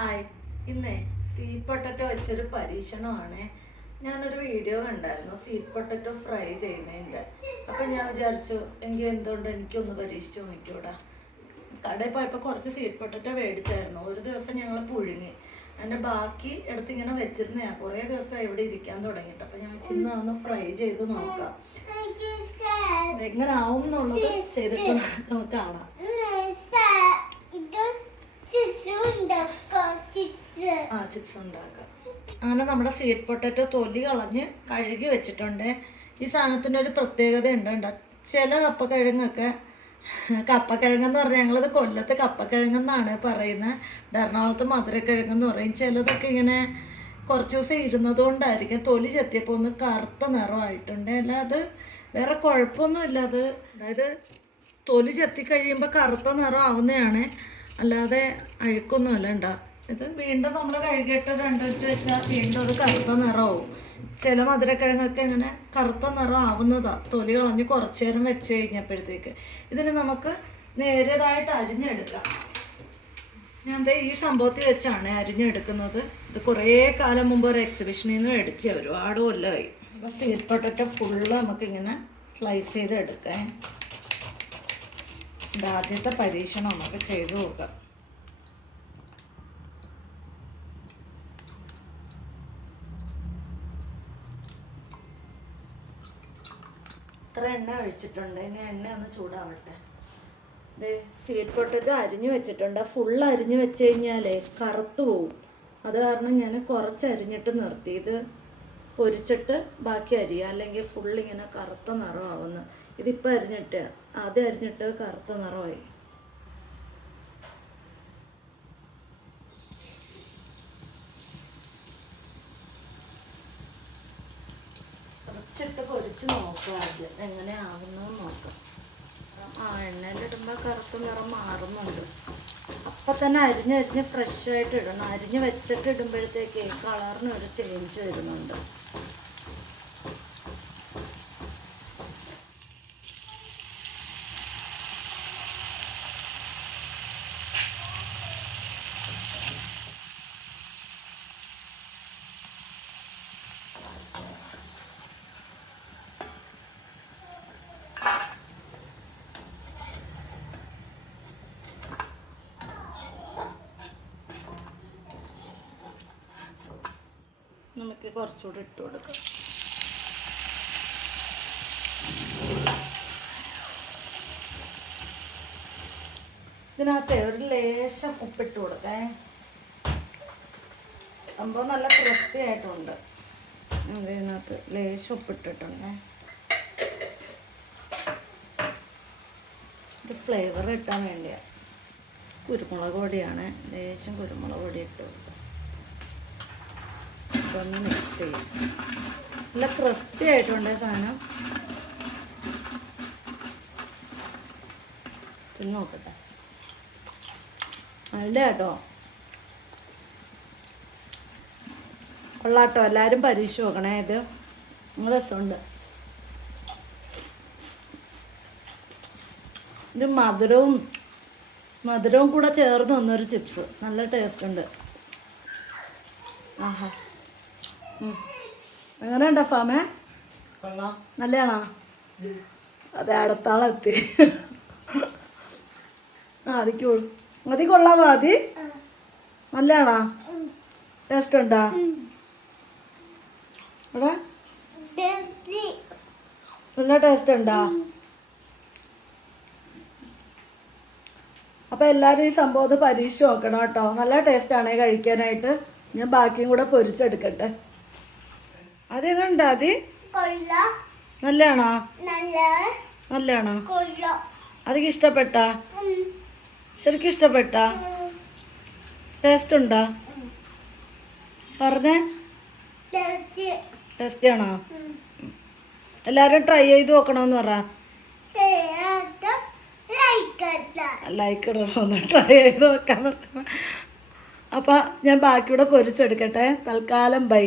Hi ഇന്നേ sweet potato വെച്ചൊരു പരീക്ഷണമാണ്. ഞാനൊരു വീഡിയോ കണ്ടായിരുന്നു സ്വീറ്റ് പൊട്ടറ്റോ ഫ്രൈ ചെയ്യുന്നതിന്റെ അപ്പം ഞാൻ വിചാരിച്ചു എങ്കിൽ എന്തുകൊണ്ട് എനിക്കൊന്ന് പരീക്ഷിച്ച് നോക്കിക്കൂടാ. കടയിൽ പോയപ്പോൾ കുറച്ച് സ്വീറ്റ് പൊട്ടറ്റോ മേടിച്ചായിരുന്നു. ഒരു ദിവസം ഞങ്ങൾ പുഴുങ്ങി. എന്റെ ബാക്കി എടുത്ത് ഇങ്ങനെ വെച്ചിരുന്നതാണ് കുറേ ദിവസം ഇവിടെ ഇരിക്കാൻ തുടങ്ങിയിട്ട്. അപ്പം ഞാൻ ചിന്ന ഒന്ന് ഫ്രൈ ചെയ്ത് നോക്കാം. എങ്ങനെ ആവും എന്നുള്ളത് ചെയ്തിട്ട് നമുക്ക് കാണാം. ആ ചിപ്സ് ഉണ്ടാക്കാം. അങ്ങനെ നമ്മുടെ സ്വീറ്റ് പൊട്ടറ്റോ തൊലി കളഞ്ഞ് കഴുകി വെച്ചിട്ടുണ്ട്. ഈ സാധനത്തിന്റെ ഒരു പ്രത്യേകത ഉണ്ട് ചില കപ്പക്കിഴങ്ങൊക്കെ കപ്പക്കിഴങ്ങെന്ന് പറഞ്ഞാൽ ഞങ്ങളത് കൊല്ലത്ത് കപ്പക്കിഴങ്ങെന്നാണ് പറയുന്നത്. എറണാകുളത്ത് മധുരക്കിഴങ്ങെന്ന് പറയും. ചിലതൊക്കെ ഇങ്ങനെ കുറച്ച് ദിവസം ഇരുന്നതുകൊണ്ടായിരിക്കും തൊലി ചെത്തിയപ്പോൾ ഒന്ന് കറുത്ത നിറമായിട്ടുണ്ട്. അല്ല അല്ലാതെ വേറെ കുഴപ്പമൊന്നുമില്ല. അത് അതായത് തൊലി ചെത്തി കഴിയുമ്പോൾ കറുത്ത നിറം ആവുന്നതാണ്. അല്ലാതെ അഴുക്കൊന്നുമല്ല ഉണ്ടാ ഇത് വീണ്ടും നമ്മൾ കഴുകിയിട്ട് രണ്ടിട്ട് വെച്ചാൽ വീണ്ടും ഒരു കറുത്ത നിറമാവും ചില മധുരക്കിഴങ്ങൊക്കെ ഇങ്ങനെ കറുത്ത നിറം ആവുന്നതാ. തൊലി കളഞ്ഞ് കുറച്ച് നേരം വെച്ച് കഴിഞ്ഞപ്പോഴത്തേക്ക്. ഇതിന് നമുക്ക് നേരിയതായിട്ട് അരിഞ്ഞെടുക്കാം. ഞാൻ ഈ സംഭവത്തിൽ വെച്ചാണ് അരിഞ്ഞെടുക്കുന്നത്. ഇത് കുറേ കാലം മുമ്പ് ഒരു എക്സിബിഷനിൽ നിന്ന് മേടിച്ച ഒരുപാട് കൊല്ലമായി അപ്പോൾ സ്വീറ്റ് ഫുള്ള് നമുക്കിങ്ങനെ സ്ലൈസ് ചെയ്ത് എടുക്കാം ആദ്യത്തെ പരീക്ഷണം. നമുക്ക് ചെയ്തു നോക്കാം. ഇത്ര എണ്ണ ഒഴിച്ചിട്ടുണ്ട്. ഇനി എണ്ണ ഒന്ന് ചൂടാവട്ടെ. സ്വീറ്റ് പൊട്ടറ്റോ അരിഞ്ഞു വെച്ചിട്ടുണ്ട്. ഫുൾ അരിഞ്ഞു വെച്ച് കഴിഞ്ഞാലേ കറുത്തു പോവും. അത് കാരണം ഞാൻ കുറച്ച് അരിഞ്ഞിട്ട് നിർത്തി. ഇത് പൊരിച്ചിട്ട് ബാക്കി അരിയുക അല്ലെങ്കിൽ ഫുൾ ഇങ്ങനെ കറുത്ത നിറമാവുന്നു ഇതിപ്പോൾ അരിഞ്ഞിട്ട് ആദ്യം അരിഞ്ഞിട്ട് കറുത്ത നിറമായി കുറച്ചിട്ട് പൊരിച്ച് നോക്കാം ആദ്യം. എങ്ങനെ ആവുന്നത് നോക്കാം. ആ എണ്ണയിലിടുമ്പോൾ കറുത്ത നിറം മാറുന്നുണ്ട്. അപ്പം തന്നെ അരിഞ്ഞ് ഫ്രഷ് ആയിട്ട് ഇടണം. അരിഞ്ഞ് വെച്ചിട്ട് ഇടുമ്പോഴത്തേക്ക് കളറിന് ഒരു ചേഞ്ച് വരുന്നുണ്ട്. നമുക്ക് കുറച്ചുകൂടി ഇട്ട് കൊടുക്കാം. ഇതിനകത്ത് ഒരു ലേശം ഉപ്പിട്ട് കൊടുക്കേ സംഭവം നല്ല ക്രിസ്പി ആയിട്ടുണ്ട്. ഇതിനകത്ത് ലേശം ഉപ്പിട്ടിട്ടുണ്ടേ ഒരു ഫ്ലേവർ കിട്ടാൻ വേണ്ടിയാണ് കുരുമുളക് പൊടിയാണ് ലേശം കുരുമുളക് പൊടി ഇട്ട് കൊടുക്കുക ഇതൊന്ന് മിക്സ് ചെയ്യും. നല്ല ക്രിസ്പി ആയിട്ടുണ്ട് സാധനം. പിന്നെ നോക്കട്ടെ. നല്ല കേട്ടോ. കൊള്ളാട്ടോ. എല്ലാവരും പരീക്ഷ നോക്കണേ ഇത്. രസമുണ്ട്. ഇത് മധുരവും മധുരവും കൂടെ ചേർന്ന് വന്നൊരു ചിപ്സ് നല്ല ടേസ്റ്റ് ഉണ്ട്. ആഹാ. എങ്ങനെയുണ്ടോ ഫാമേ? നല്ലതാണോ അതെ അടുത്താളെത്തി. ആ അതിക്ക്. മതി കൊള്ളാമോ ആദി നല്ലതാണോ ടേസ്റ്റ് ഉണ്ടോ? ഇവിടെ നല്ല ടേസ്റ്റ് ഉണ്ടോ? അപ്പോൾ എല്ലാവരും ഈ സംഭവം പരീക്ഷ നോക്കണം കേട്ടോ. നല്ല ടേസ്റ്റാണ് കഴിക്കാനായിട്ട്. ഞാൻ ബാക്കിയും കൂടെ പൊരിച്ചെടുക്കട്ടെ. അതെങ്ങുണ്ടോ അത് നല്ലാണോ? നല്ലതാണോ അതൊക്കെ ഇഷ്ടപ്പെട്ട? ശരിക്കും ഇഷ്ടപ്പെട്ട? ടേസ്റ്റ് ഉണ്ടോ? പറഞ്ഞേ. ടേസ്റ്റ് ആണോ? എല്ലാവരും ട്രൈ ചെയ്ത് നോക്കണമെന്ന് പറ. ലൈക്ക് ഇടണമെന്ന് ട്രൈ ചെയ്ത് നോക്കാൻ പറഞ്ഞ അപ്പം ഞാൻ ബാക്കിയൂടെ പൊരിച്ചെടുക്കട്ടെ. തൽക്കാലം ബൈ